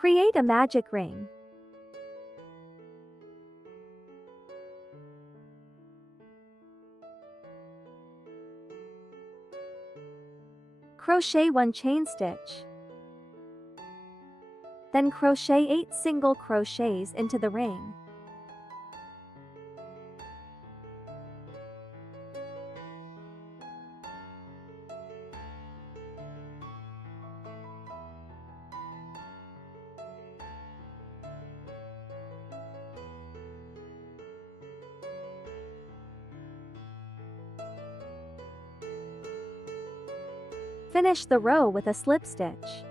Create a magic ring. Crochet 1 chain stitch. Then crochet 8 single crochets into the ring. Finish the row with a slip stitch.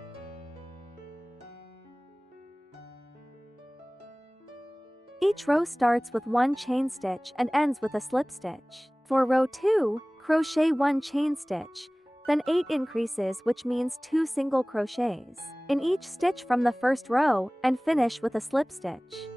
Each row starts with 1 chain stitch and ends with a slip stitch. For row 2, crochet 1 chain stitch, then 8 increases, which means 2 single crochets in each stitch from the first row, and finish with a slip stitch.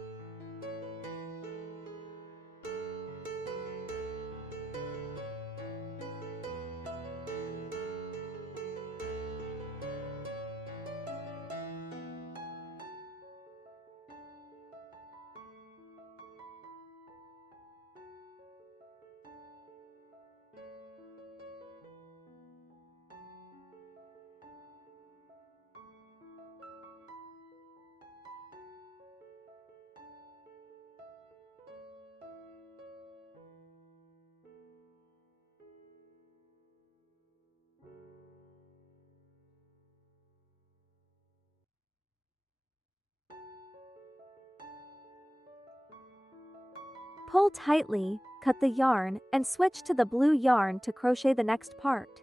Pull tightly, cut the yarn, and switch to the blue yarn to crochet the next part.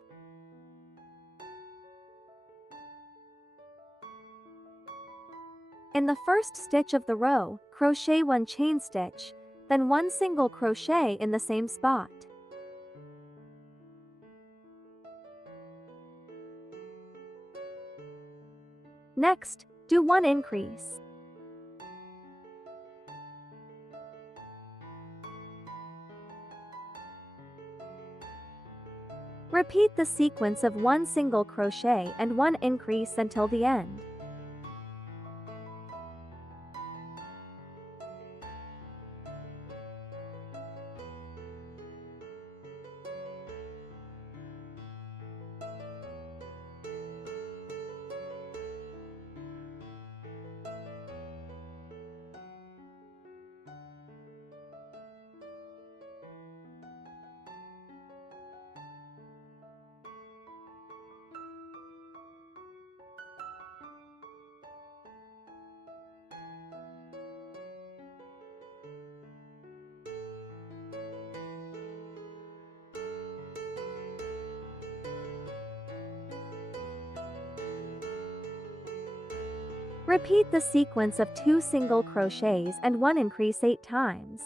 In the first stitch of the row, crochet 1 chain stitch, then 1 single crochet in the same spot. Next, do 1 increase. Repeat the sequence of 1 single crochet and 1 increase until the end. Repeat the sequence of 2 single crochets and 1 increase 8 times.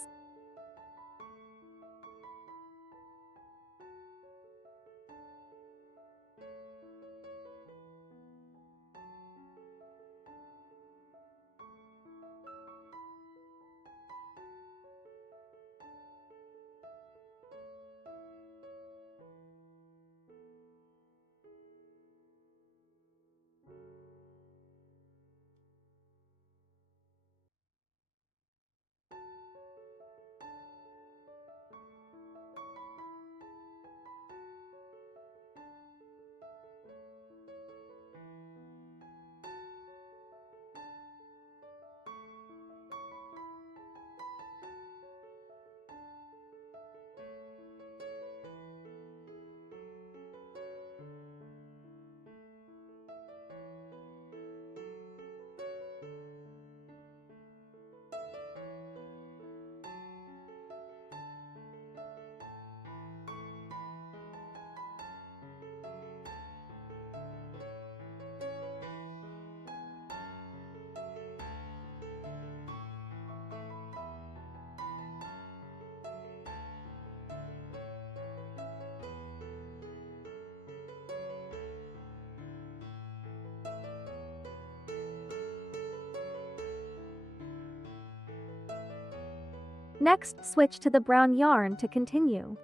Next, switch to the brown yarn to continue.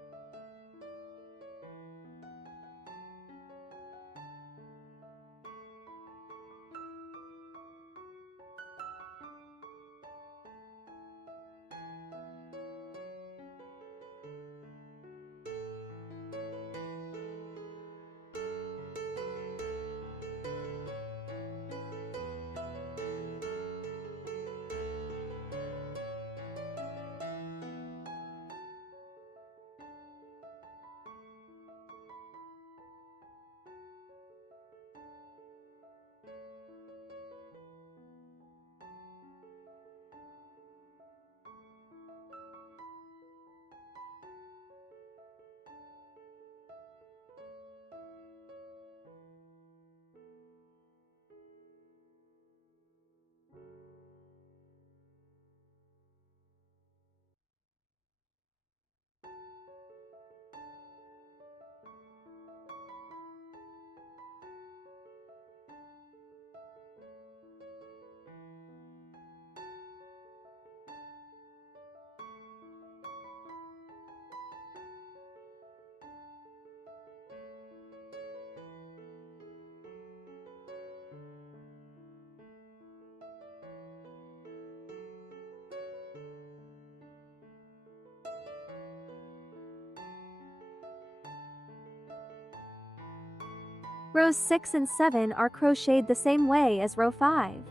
Rows 6 and 7 are crocheted the same way as row 5.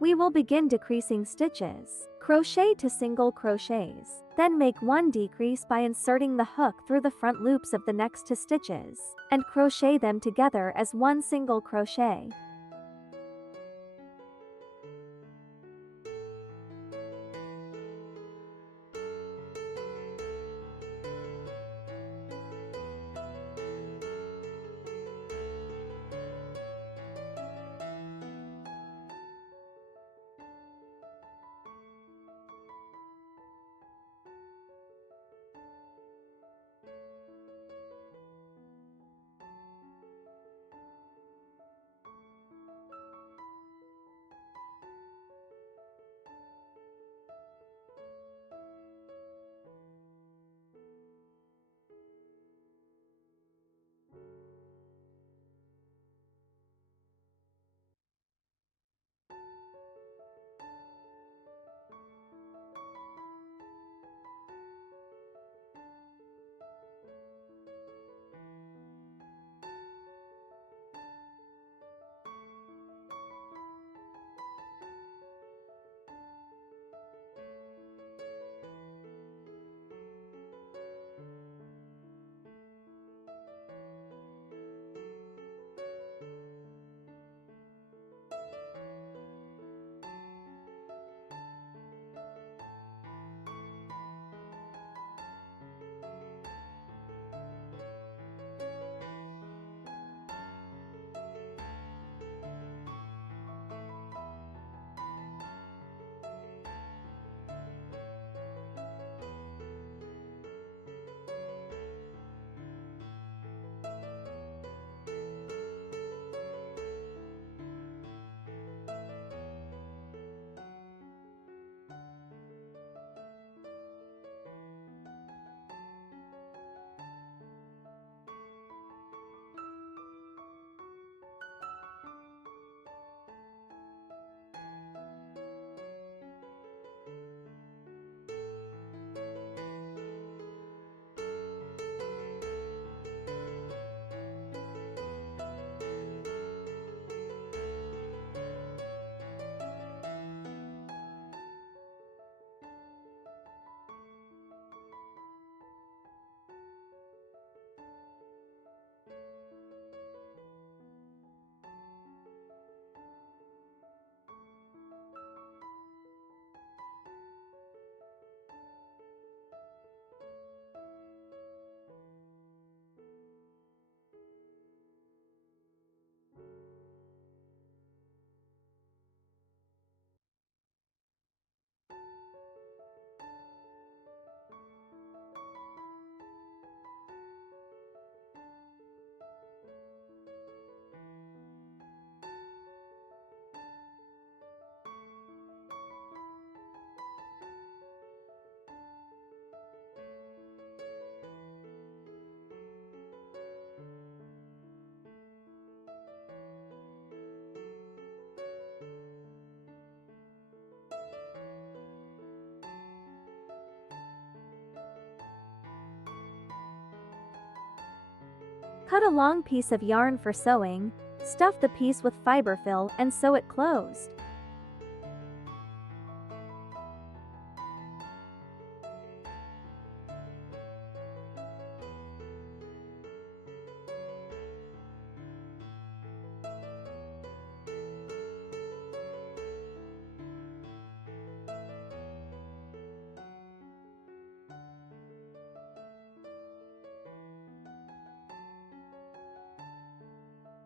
We will begin decreasing stitches. Crochet to single crochets. Then make one decrease by inserting the hook through the front loops of the next 2 stitches, and crochet them together as one single crochet. Cut a long piece of yarn for sewing, stuff the piece with fiber fill and sew it closed.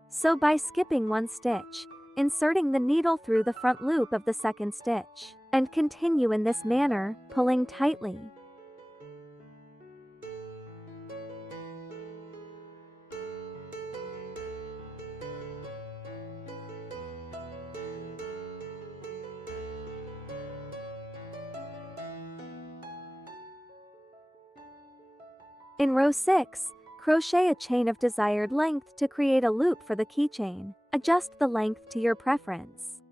Sew by skipping one stitch, inserting the needle through the front loop of the second stitch, and continue in this manner, pulling tightly. In row 6, crochet a chain of desired length to create a loop for the keychain. Adjust the length to your preference.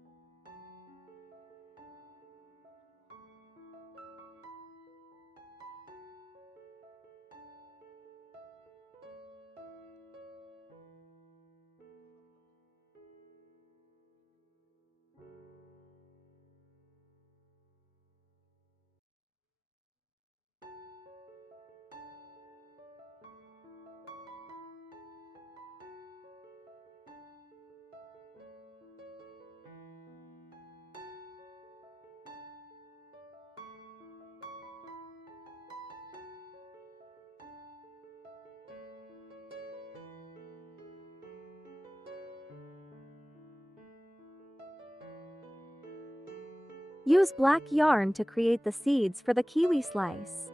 Use black yarn to create the seeds for the kiwi slice.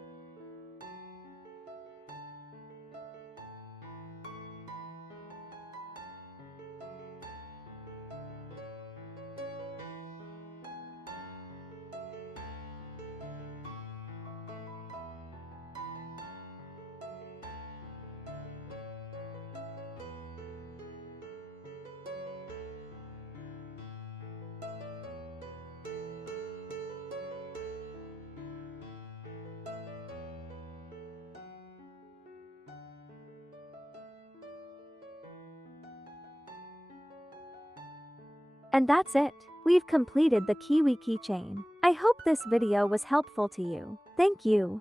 And that's it. We've completed the kiwi keychain. I hope this video was helpful to you. Thank you.